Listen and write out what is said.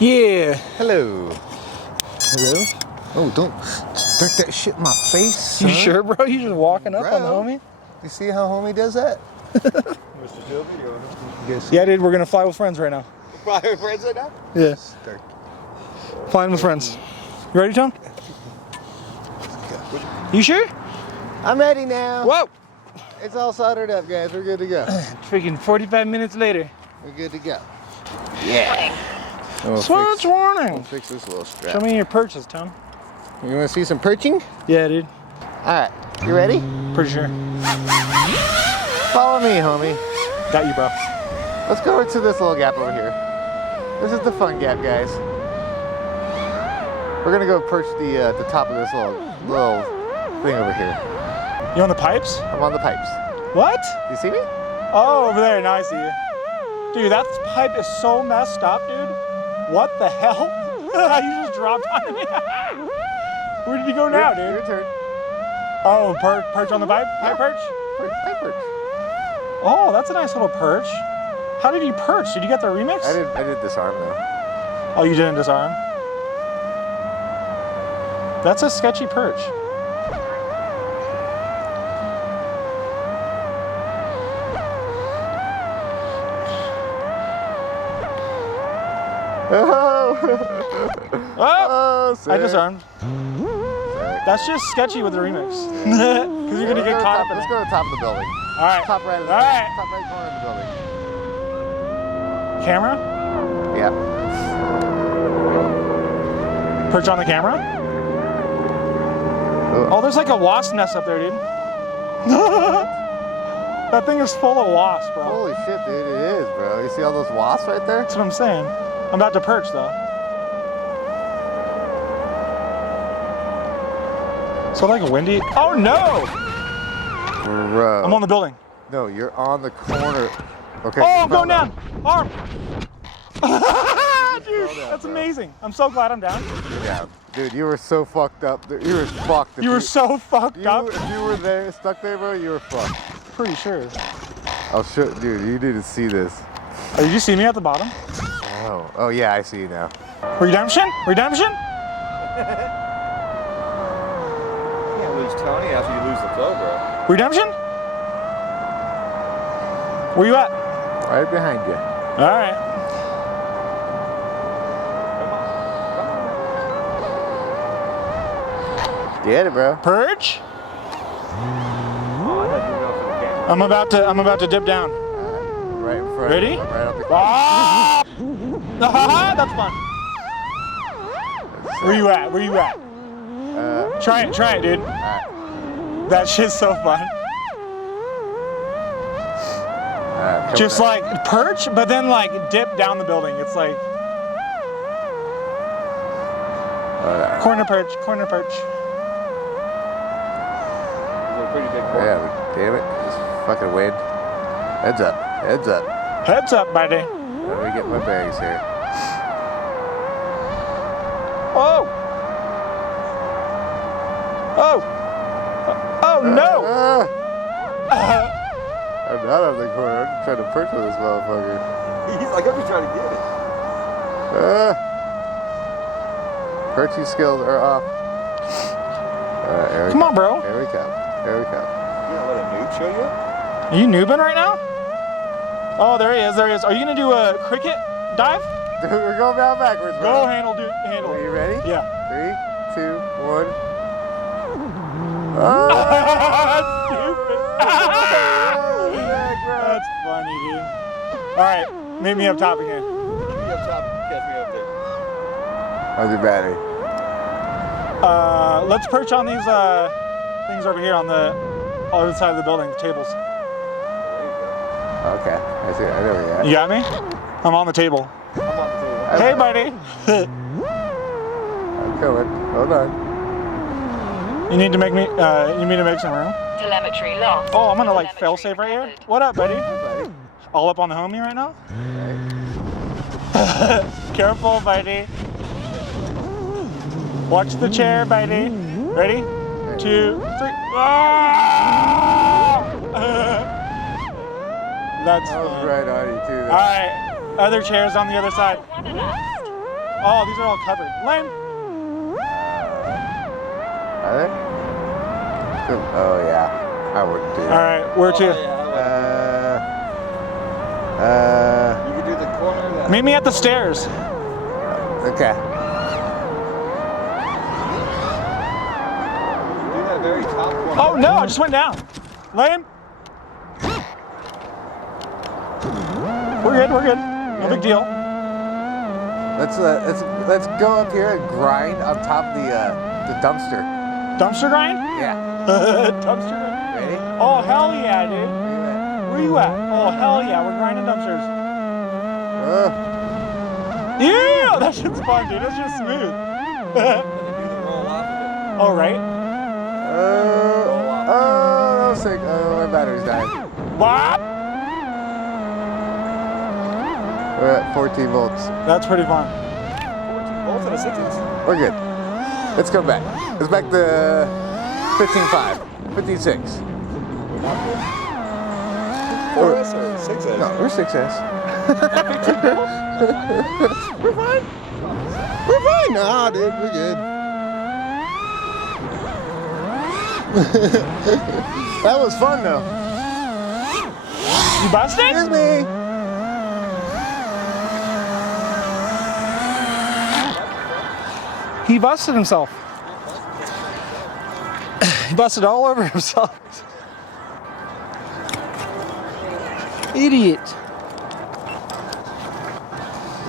Yeah. Hello. Hello. Oh, don't start that shit in my face, son. You sure, bro? You just walking up on the homie? You see how homie does that? Yeah, dude, we're gonna fly with friends right now. Fly with friends right now? Yeah. Start. Flying with friends. You ready, Tom? You sure? I'm ready now. Whoa! It's all soldered up, guys. We're good to go. Freaking 45 minutes later. We're good to go. Yeah. Swatch warning! We'll fix this little strap. Show me your purchase, Tom. You want to see some perching? Yeah, dude. Alright. You ready? Pretty sure. Follow me, homie. Got you, bro. Let's go to this little gap over here. This is the fun gap, guys. We're gonna go perch the top of this little thing over here. You on the pipes? I'm on the pipes. What? You see me? Oh, over there. Now I see you. Dude, that pipe is so messed up, dude. What the hell? You just dropped on me. Where did you go now, dude? Your turn. Oh, perch on the pipe? Pipe perch? Pipe perch. Oh, that's a nice little perch. How did you perch? Did you get the remix? I did disarm though. Oh, you didn't disarm? That's a sketchy perch. Oh! Oh! Sick. I disarmed. Sick. That's just sketchy with the remix. Because you're gonna get caught up in Let's it. go to the top of the building. All right. Top right. All right. Top right corner of the building. Camera? Yeah. Perch on the camera? Oh, there's like a wasp nest up there, dude. That thing is full of wasps, bro. Holy shit, dude, it is, bro. You see all those wasps right there? That's what I'm saying. I'm about to perch, though. So like windy. Oh no! Bro. I'm on the building. No, you're on the corner. Okay. Oh, I'm going down. Arm. Dude, down, that's bro. amazing. I'm so glad I'm down. Yeah. Dude, you were so fucked up. You were fucked. You were so fucked up. If you were there, stuck there, bro, you were fucked. Pretty sure. I'll show, dude. You need to see this. Oh, did you see me at the bottom? Oh, oh yeah, I see you now. Redemption? Redemption? You can't lose Tony after you lose the flow, bro. Redemption? Where you at? Right behind you. All right. Get it, bro. Perch? Oh, I thought you were going for the camera. I'm about to dip down. Right in front. Ready? Right up the Ah! That's fun. Where you at? Where you at? Try it, dude. Alright. That shit's so fun. Just like perch, but then like dip down the building. It's like corner perch, corner perch. It's a pretty big one. Yeah, but damn it. Just fucking wind. Heads up. Heads up. Heads up, buddy. Let me get my bearings here. Oh! Oh! Oh no! I'm not on the corner. I'm just trying to perch with this motherfucker. He's like, I'm just trying to get it. Perching skills are off. Come on, bro. Here we come. Here we come. You gonna let a noob show you? Are you noobing right now? Oh, there he is. There he is. Are you gonna do a cricket dive? Dude, we're going down backwards, bro. Go handle, dude. Handle. Are you ready? Yeah. 3, 2, 1. Stupid. That's funny, dude. All right, meet me up top again. Meet me up top, catch me up there. How's your battery? Let's perch on these things over here on the other side of the building, the tables. Okay, I see. I know where you're at. You got me? I'm on the table. I'm on the table. Hey, buddy. I'm coming. Hold on. You need to make me. You need me to make some room. Telemetry lost. Oh, I'm gonna like fail safe right here. recovered. What up, buddy? Buddy. All up on the homie right now. Okay. Careful, buddy. Watch the chair, buddy. Ready? 2, 3. Ah! That's That was fun. right on you, too. All right, other chairs on the other side. Oh, these are all covered. Lame. Are they? Oh yeah, I wouldn't do All that. right, where to? Oh, yeah, you could do the corner of that. Meet me at the stairs. Okay. Do that very top one. Oh no, I just went down. Lame. We're good, we're good. No big deal. Let's go up here and grind on top of the dumpster. Dumpster grind? Yeah. Dumpster grind? Ready? Oh, hell yeah, dude. Where you at? Oh, hell yeah, we're grinding dumpsters. Yeah, that shit's fun, dude. That's just smooth. And then do the roll off of it. Oh, right? Oh, that was sick. Oh, my battery's dying. What? We're at 14 volts. That's pretty fun. 14 volts at a 6-inch? We're good. Let's go back. Let's back to 15.5, 15.6. 4S or 6S? No, we're 6S. We're fine. We're fine. Nah, dude, we're good. That was fun, though. You busted? Here's me. He busted himself. He busted all over himself. Idiot.